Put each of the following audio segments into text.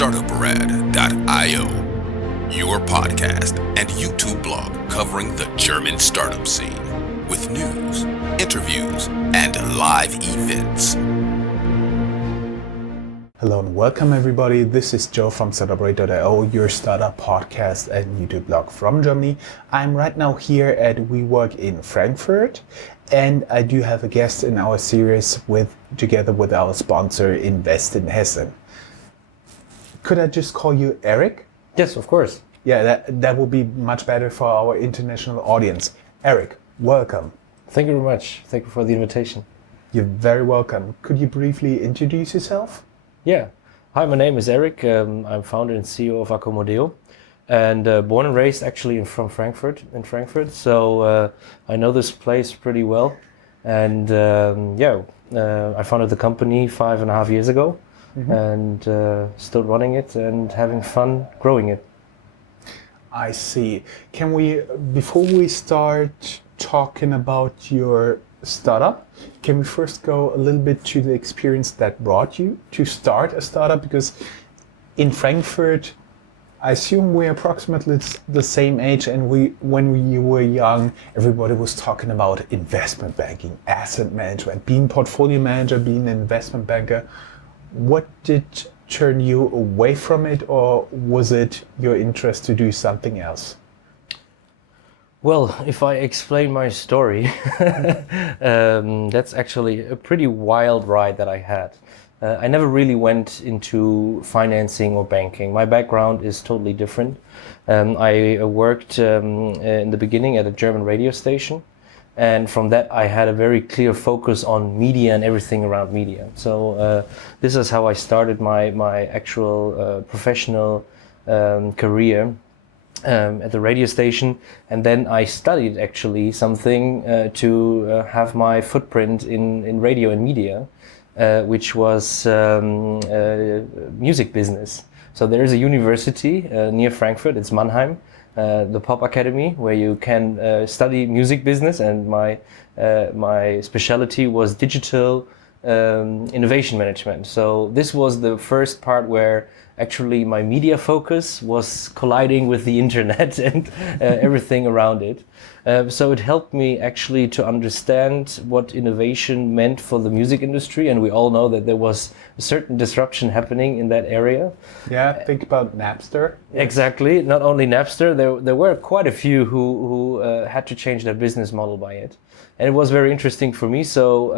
Startuprad.io, your podcast and YouTube blog covering the German startup scene with news, interviews, and live events. Hello and welcome everybody. This is Joe from Startuprad.io, your startup podcast and YouTube blog from Germany. I'm right now here at WeWork in Frankfurt, and I do have a guest in our series together with our sponsor Invest in Hessen. Could I just call you Eric? Yes, of course. Yeah, that would be much better for our international audience. Eric, welcome. Thank you very much. Thank you for the invitation. You're very welcome. Could you briefly introduce yourself? Yeah. Hi, my name is Eric. I'm founder and CEO of Acomodeo, and born and raised actually from Frankfurt. So I know this place pretty well. And I founded the company 5.5 years ago, and still running it and having fun growing it. I see. Before we start talking about your startup, can we first go a little bit to the experience that brought you to start a startup? Because in Frankfurt, I assume we're approximately the same age, and when we were young, everybody was talking about investment banking, asset management, being portfolio manager, being an investment banker. What did turn you away from it, or was it your interest to do something else? Well, if I explain my story, that's actually a pretty wild ride that I had. I never really went into financing or banking. My background is totally different. I worked in the beginning at a German radio station, and from that I had a very clear focus on media and everything around media. So this is how I started my actual professional career. At the radio station, and then I studied actually something to have my footprint in radio and media, which was music business. So there is a university near Frankfurt, it's Mannheim, the Pop Academy, where you can study music business, and my specialty was digital innovation management. So this was the first part where actually my media focus was colliding with the internet and everything around it. So it helped me actually to understand what innovation meant for the music industry, and we all know that there was a certain disruption happening in that area. Yeah, think about Napster. Exactly, not only Napster, there were quite a few who had to change their business model by it. And it was very interesting for me, so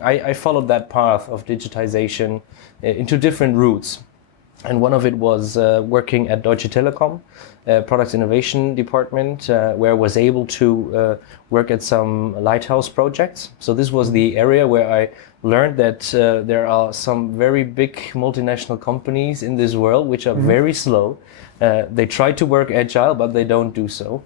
I followed that path of digitization into different routes. And one of it was working at Deutsche Telekom, Products Innovation Department, where I was able to work at some lighthouse projects. So this was the area where I learned that there are some very big multinational companies in this world which are very slow. They try to work agile, but they don't do so.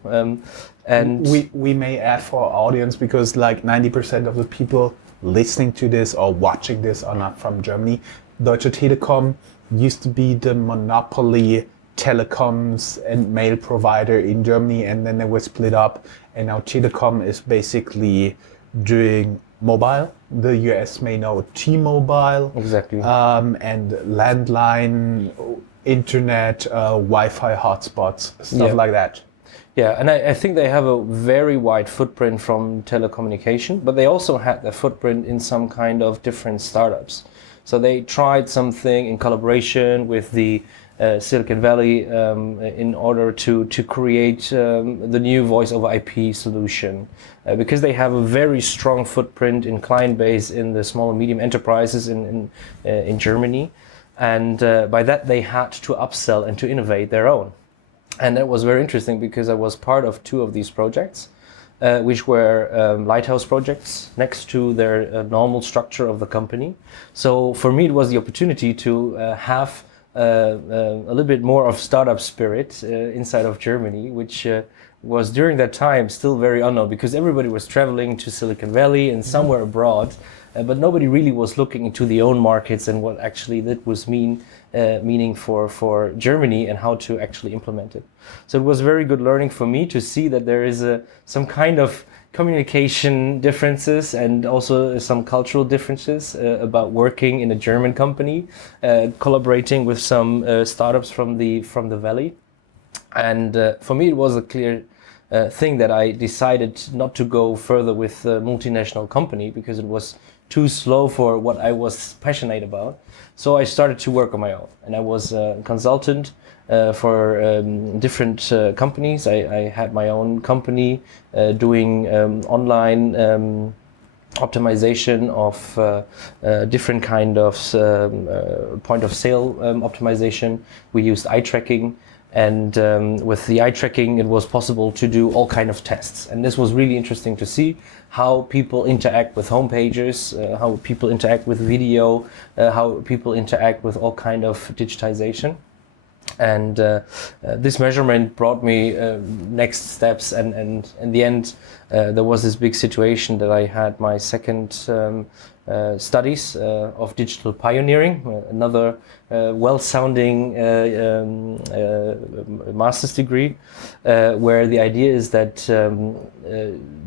And we may add for our audience, because like 90% of the people listening to this or watching this are not from Germany. Deutsche Telekom used to be the monopoly telecoms and mail provider in Germany, and then they were split up, and now Telekom is basically doing mobile. The US may know T-Mobile. Exactly. And landline, internet, Wi-Fi hotspots, stuff like that. Yeah, and I think they have a very wide footprint from telecommunication, but they also had their footprint in some kind of different startups. So they tried something in collaboration with the Silicon Valley in order to create the new voice over IP solution, because they have a very strong footprint in client base in the small and medium enterprises in Germany, and by that they had to upsell and to innovate their own. And that was very interesting because I was part of 2 of these projects, which were lighthouse projects next to their normal structure of the company. So for me, it was the opportunity to have a little bit more of startup spirit inside of Germany, which was during that time still very unknown, because everybody was traveling to Silicon Valley and somewhere abroad, but nobody really was looking into the own markets and what actually that was meaning for Germany and how to actually implement it. So it was very good learning for me to see that there is some kind of communication differences and also some cultural differences about working in a German company, collaborating with some startups from the valley. And for me, it was a clear thing that I decided not to go further with a multinational company because it was too slow for what I was passionate about. So I started to work on my own, and I was a consultant for different companies. I had my own company doing online optimization of different kind of point of sale optimization. We used eye tracking. And with the eye tracking, it was possible to do all kind of tests. And this was really interesting to see how people interact with homepages, how people interact with video, how people interact with all kind of digitization. And this measurement brought me next steps. And in the end, there was this big situation that I had my second studies of digital pioneering, another well-sounding master's degree, where the idea is that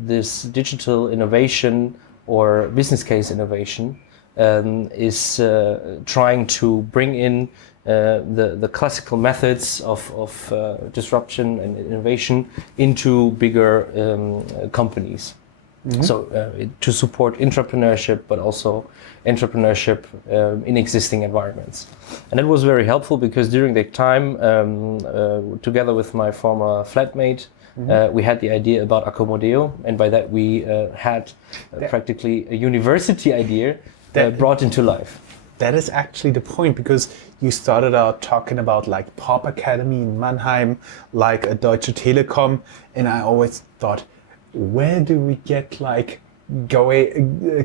this digital innovation or business case innovation is trying to bring in the classical methods of disruption and innovation into bigger companies. Mm-hmm. So to support entrepreneurship, but also entrepreneurship in existing environments. And it was very helpful because during that time, together with my former flatmate, we had the idea about Acomodeo, and by that we had practically a university idea brought into life. That is actually the point, because you started out talking about like Pop Academy in Mannheim, like a Deutsche Telekom, and I always thought, where do we get like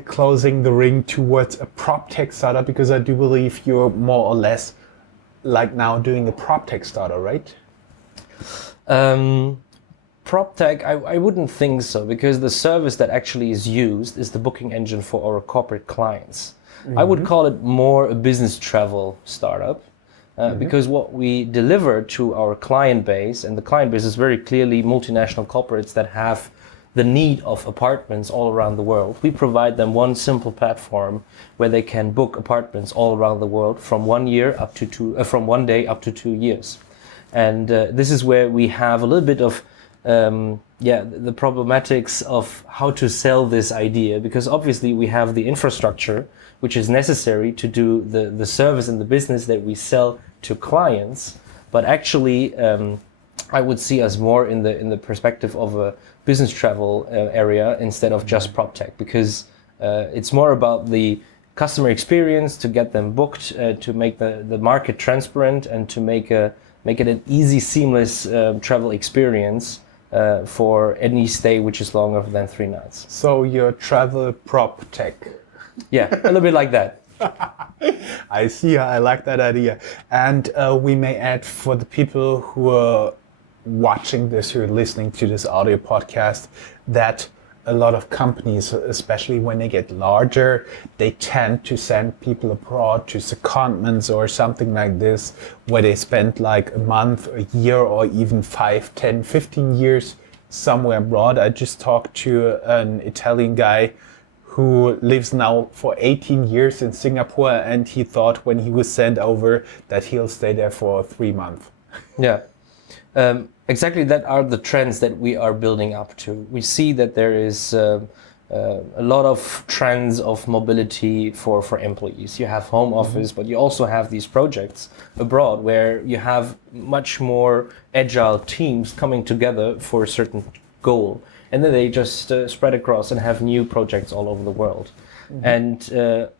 closing the ring towards a prop tech startup? Because I do believe you're more or less like now doing a prop tech startup, right? Prop tech, I wouldn't think so, because the service that actually is used is the booking engine for our corporate clients. Mm-hmm. I would call it more a business travel startup. Because what we deliver to our client base, and the client base is very clearly multinational corporates that have the need of apartments all around the world. We provide them one simple platform where they can book apartments all around the world from 1 year up to from 1 day up to 2 years. And this is where we have a little bit of the problematics of how to sell this idea, because obviously we have the infrastructure which is necessary to do the service and the business that we sell to clients, but actually I would see us more in the perspective of a business travel area instead of just prop tech, because it's more about the customer experience, to get them booked, to make the market transparent, and to make it an easy, seamless travel experience for any stay which is longer than 3 nights. So you're travel prop tech. Yeah, a little bit like that. I see. I like that idea. And we may add, for the people who are watching this, who are listening to this audio podcast, that a lot of companies, especially when they get larger, they tend to send people abroad to secondments or something like this, where they spend like a month, a year, or even 5, 10, 15 years somewhere abroad. I just talked to an Italian guy who lives now for 18 years in Singapore, and he thought when he was sent over that he'll stay there for 3 months. Yeah. Exactly, that are the trends that we are building up to. We see that there is a lot of trends of mobility for employees. You have home office, but you also have these projects abroad where you have much more agile teams coming together for a certain goal. And then they just spread across and have new projects all over the world. And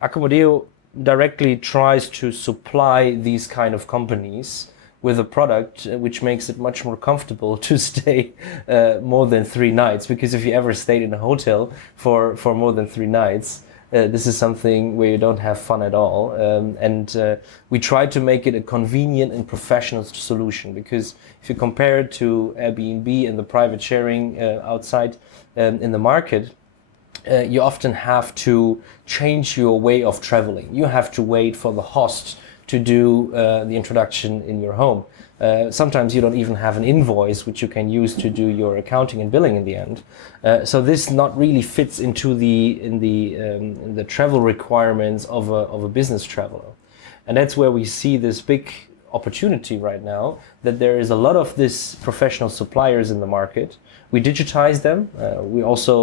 Acomodeo directly tries to supply these kind of companies with a product which makes it much more comfortable to stay more than 3 nights. Because if you ever stayed in a hotel for more than 3 nights, this is something where you don't have fun at all. And we try to make it a convenient and professional solution, because if you compare it to Airbnb and the private sharing outside in the market, you often have to change your way of traveling. You have to wait for the host to do the introduction in your home. Sometimes you don't even have an invoice which you can use to do your accounting and billing in the end. So this not really fits into the travel requirements of a business traveler. And that's where we see this big opportunity right now, that there is a lot of this professional suppliers in the market. We digitize them.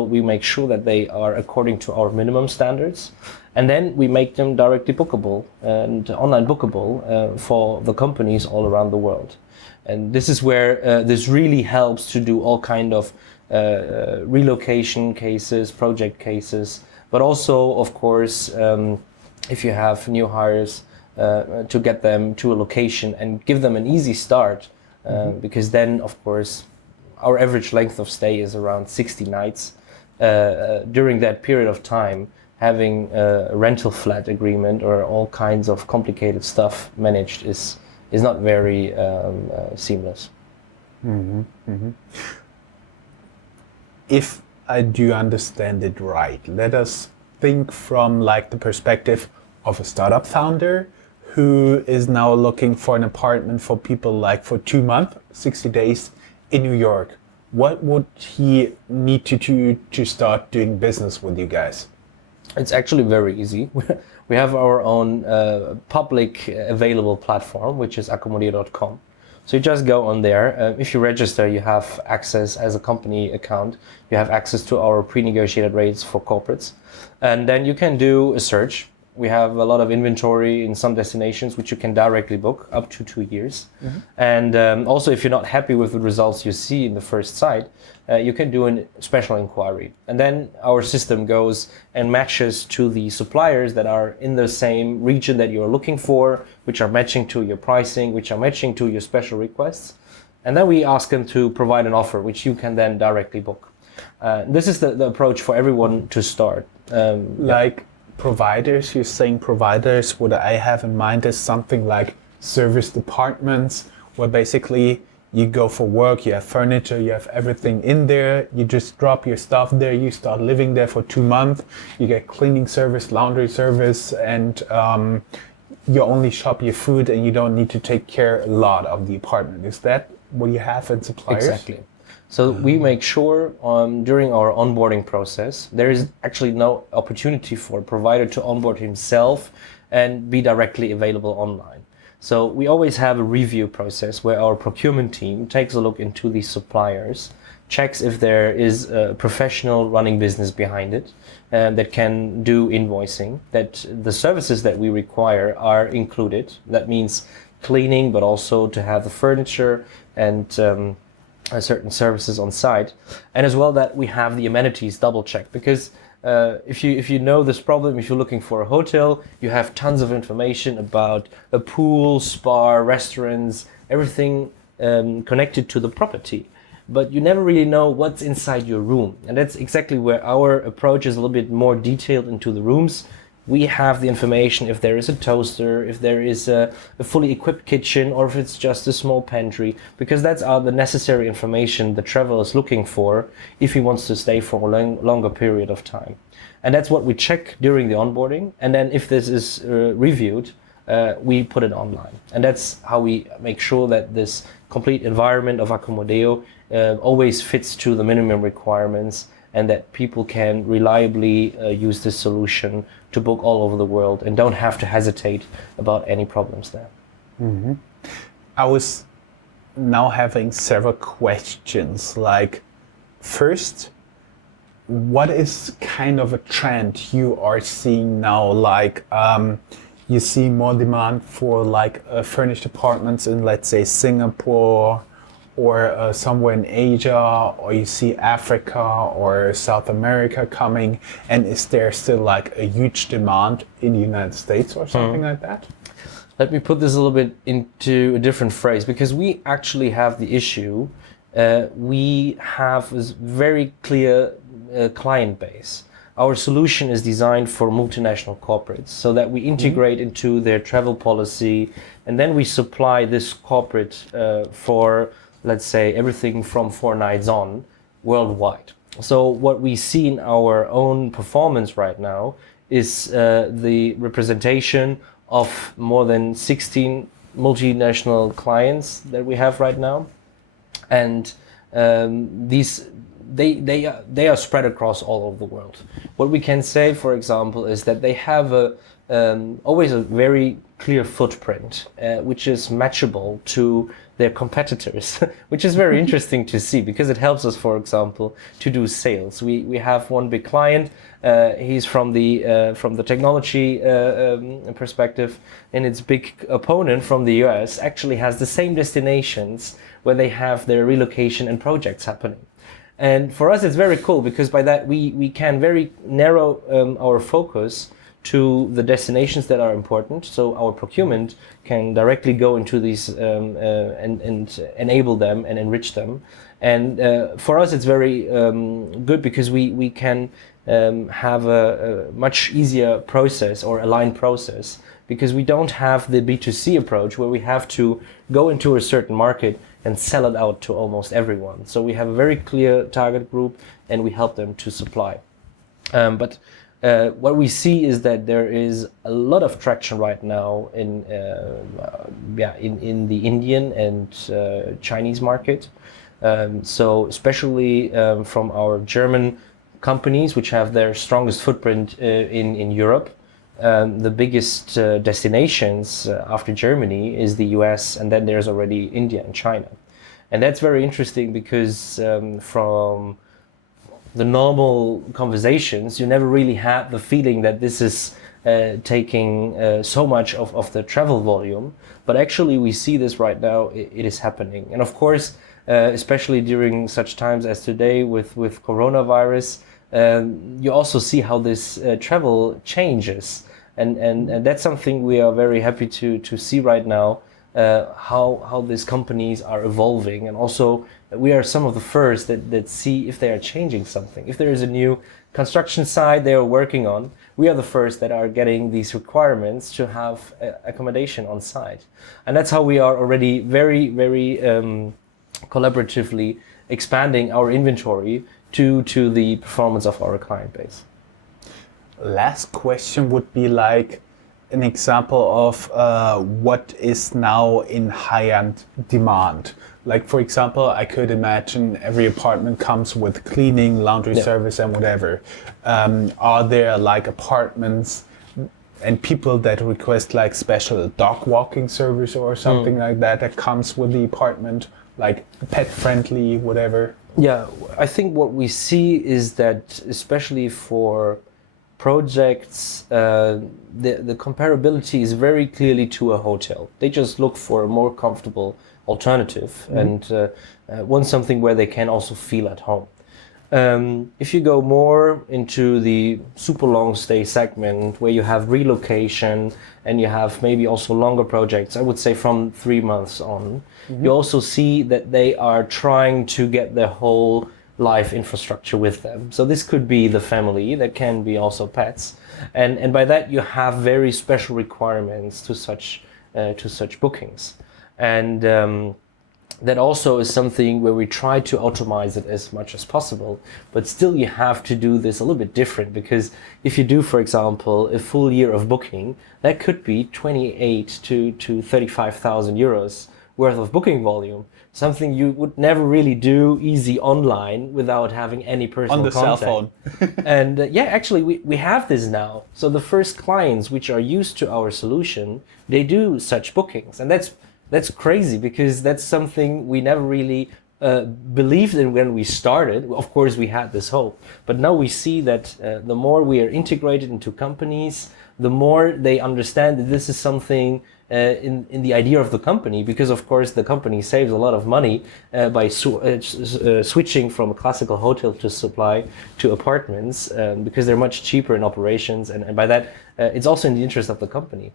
We make sure that they are according to our minimum standards. And then we make them directly bookable and online bookable for the companies all around the world. And this is where this really helps to do all kind of relocation cases, project cases, but also, of course, if you have new hires, to get them to a location and give them an easy start, because then, of course, our average length of stay is around 60 nights. During that period of time, having a rental flat agreement or all kinds of complicated stuff managed is not very seamless. If I do understand it right, let us think from like the perspective of a startup founder who is now looking for an apartment for people like for 2 months, 60 days in New York. What would he need to do to start doing business with you guys? It's actually very easy. We have our own public available platform, which is Acomodeo.com. So you just go on there. If you register, you have access as a company account. You have access to our pre-negotiated rates for corporates. And then you can do a search. We have a lot of inventory in some destinations, which you can directly book up to 2 years. And also, if you're not happy with the results you see in the first site, you can do a special inquiry. And then our system goes and matches to the suppliers that are in the same region that you're looking for, which are matching to your pricing, which are matching to your special requests. And then we ask them to provide an offer, which you can then directly book. This is the approach for everyone to start. Providers, you're saying providers, what I have in mind is something like service departments, where basically you go for work, you have furniture, you have everything in there, you just drop your stuff there, you start living there for 2 months, you get cleaning service, laundry service, and you only shop your food and you don't need to take care a lot of the apartment. Is that what you have in suppliers? Exactly. So we make sure during our onboarding process, there is actually no opportunity for a provider to onboard himself and be directly available online. So we always have a review process where our procurement team takes a look into these suppliers, checks if there is a professional running business behind it that can do invoicing, that the services that we require are included. That means cleaning, but also to have the furniture and certain services on site, and as well that we have the amenities double checked, because if you know this problem, if you're looking for a hotel, you have tons of information about a pool, spa, restaurants, everything connected to the property, but you never really know what's inside your room. And that's exactly where our approach is a little bit more detailed into the rooms. We have the information if there is a toaster, if there is a fully equipped kitchen, or if it's just a small pantry, because that's the necessary information the traveler is looking for if he wants to stay for a longer period of time. And that's what we check during the onboarding. And then if this is reviewed, we put it online. And that's how we make sure that this complete environment of Acomodeo always fits to the minimum requirements, and that people can reliably use this solution to book all over the world and don't have to hesitate about any problems there. I was now having several questions. Like, first, what is kind of a trend you are seeing now? Like, you see more demand for like furnished apartments in, let's say, Singapore, or somewhere in Asia, or you see Africa or South America coming, and is there still like a huge demand in the United States or something like that? Let me put this a little bit into a different phrase, because we actually have the issue. We have a very clear client base. Our solution is designed for multinational corporates, so that we integrate into their travel policy, and then we supply this corporate for, let's say, everything from 4 nights on worldwide. So what we see in our own performance right now is the representation of more than 16 multinational clients that we have right now, and these they are spread across all over the world. What we can say, for example, is that they have always a very clear footprint, which is matchable to their competitors, which is very interesting to see, because it helps us, for example, to do sales. We have one big client. He's from the technology perspective, and its big opponent from the US actually has the same destinations where they have their relocation and projects happening. And for us, it's very cool, because by that we can very narrow our focus to the destinations that are important. So our procurement can directly go into these and enable them and enrich them. And for us, it's very good, because we can have a much easier process, or aligned process, because we don't have the B2C approach where we have to go into a certain market and sell it out to almost everyone. So we have a very clear target group, and we help them to supply. But what we see is that there is a lot of traction right now in the Indian and Chinese market. So especially from our German companies, which have their strongest footprint in Europe. The biggest destinations after Germany is the US, and then there's already India and China. And that's very interesting, because from the normal conversations, you never really had the feeling that this is taking so much of the travel volume. But actually we see this right now, it is happening. And of course, especially during such times as today with coronavirus, you also see how this travel changes. And that's something we are very happy to see right now, how these companies are evolving. And also we are some of the first that see if they are changing something. If there is a new construction site they are working on, we are the first that are getting these requirements to have accommodation on site. And that's how we are already very, very collaboratively expanding our inventory to the performance of our client base. Last question would be like an example of what is now in high-end demand. Like, for example, I could imagine every apartment comes with cleaning, laundry service, and whatever. Are there like apartments and people that request like special dog walking service or something like that comes with the apartment, like pet friendly, whatever? Yeah, I think what we see is that, especially for projects, the comparability is very clearly to a hotel. They just look for a more comfortable alternative and want something where they can also feel at home. If you go more into the super long stay segment, where you have relocation and you have maybe also longer projects, I would say from 3 months on, you also see that they are trying to get their whole life infrastructure with them. So this could be the family, that can be also pets, and by that you have very special requirements to such bookings, and that also is something where we try to automate it as much as possible. But still you have to do this a little bit different, because if you do, for example, a full year of booking, that could be 28 to 35,000 euros worth of booking volume. Something you would never really do easy online without having any personal on the contact. cell phone. And actually we have this now. So the first clients which are used to our solution, they do such bookings. And that's crazy, because that's something we never really believed in when we started. Of course, we had this hope, but now we see that the more we are integrated into companies, the more they understand that this is something in the idea of the company, because of course the company saves a lot of money by switching from a classical hotel to supply to apartments, because they're much cheaper in operations, and by that it's also in the interest of the company.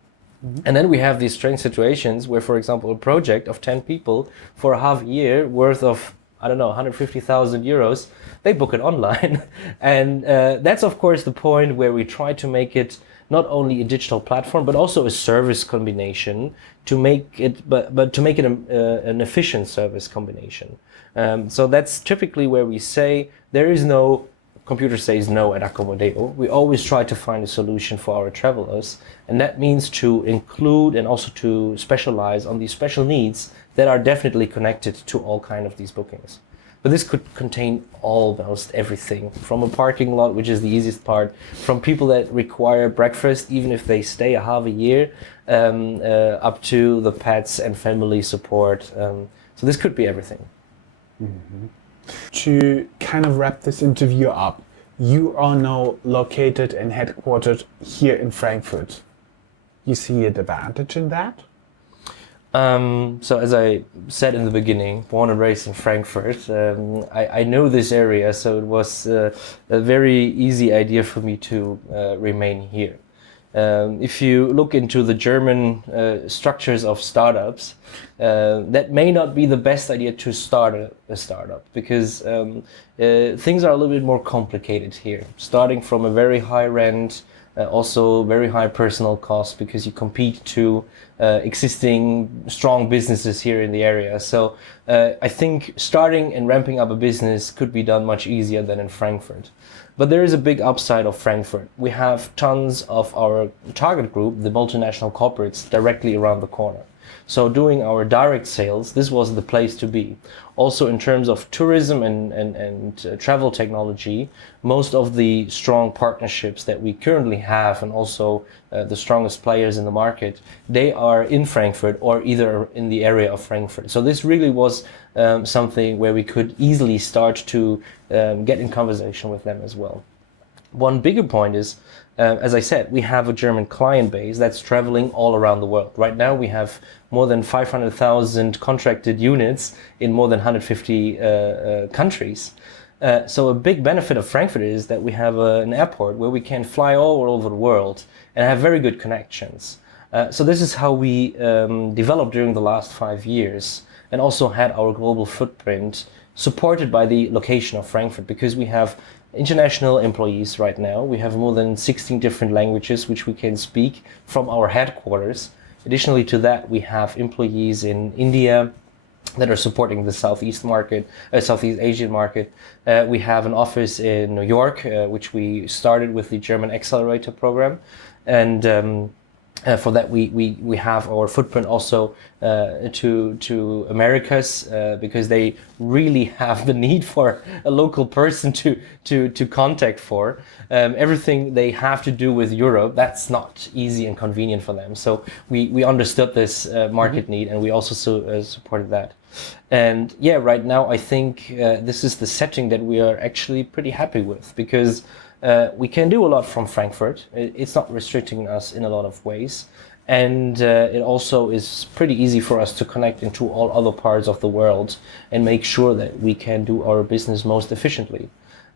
And then we have these strange situations where, for example, a project of 10 people for a half year worth of, I don't know, 150,000 euros, they book it online. And that's, of course, the point where we try to make it not only a digital platform, but also a service combination to make it, but to make it an efficient service combination. So that's typically where we say there is no computer says no at Acomodeo, we always try to find a solution for our travelers. And that means to include and also to specialize on these special needs that are definitely connected to all kind of these bookings. But this could contain almost everything, from a parking lot, which is the easiest part, from people that require breakfast, even if they stay a half a year, up to the pets and family support. So this could be everything. Mm-hmm. To kind of wrap this interview up, you are now located and headquartered here in Frankfurt. You see an advantage in that? So as I said in the beginning, born and raised in Frankfurt, I know this area, so it was a very easy idea for me to remain here. If you look into the German structures of startups, that may not be the best idea to start a startup, because things are a little bit more complicated here. Starting from a very high rent, also very high personal cost, because you compete to existing strong businesses here in the area. So I think starting and ramping up a business could be done much easier than in Frankfurt. But there is a big upside of Frankfurt. We have tons of our target group, the multinational corporates, directly around the corner. So doing our direct sales, this was the place to be. Also in terms of tourism and travel technology, most of the strong partnerships that we currently have, and also the strongest players in the market, they are in Frankfurt or either in the area of Frankfurt. So this really was something where we could easily start to get in conversation with them as well. One bigger point is, as I said, we have a German client base that's traveling all around the world. Right now we have more than 500,000 contracted units in more than 150 countries. So a big benefit of Frankfurt is that we have an airport where we can fly all over the world and have very good connections. So this is how we developed during the last 5 years, and also had our global footprint supported by the location of Frankfurt, because we have international employees right now. We have more than 16 different languages which we can speak from our headquarters. Additionally to that, we have employees in India that are supporting the Southeast Asian market. We have an office in New York, which we started with the German Accelerator program. And for that, we have our footprint also to Americas, because they really have the need for a local person to contact for. Everything they have to do with Europe, that's not easy and convenient for them. So we understood this market need, and we also supported that. And yeah, right now I think this is the setting that we are actually pretty happy with, because we can do a lot from Frankfurt. It's not restricting us in a lot of ways. And it also is pretty easy for us to connect into all other parts of the world and make sure that we can do our business most efficiently.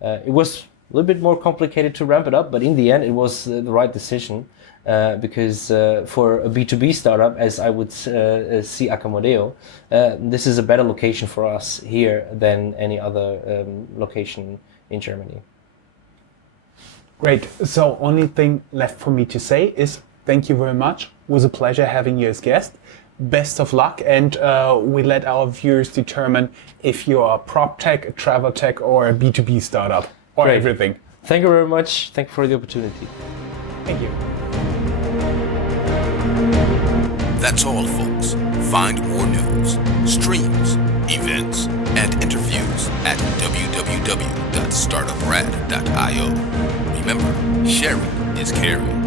It was a little bit more complicated to ramp it up, but in the end it was the right decision, because for a B2B startup, as I would see Acomodeo, this is a better location for us here than any other location in Germany. Great. So only thing left for me to say is thank you very much. It was a pleasure having you as guest. Best of luck, and we let our viewers determine if you are a prop tech, a travel tech, or a B2B startup, or Great. everything. Thank you very much. Thank you for the opportunity. Thank you. That's all, folks. Find more news, streams, events, and interviews at www.startuprad.io. Remember, sharing is caring.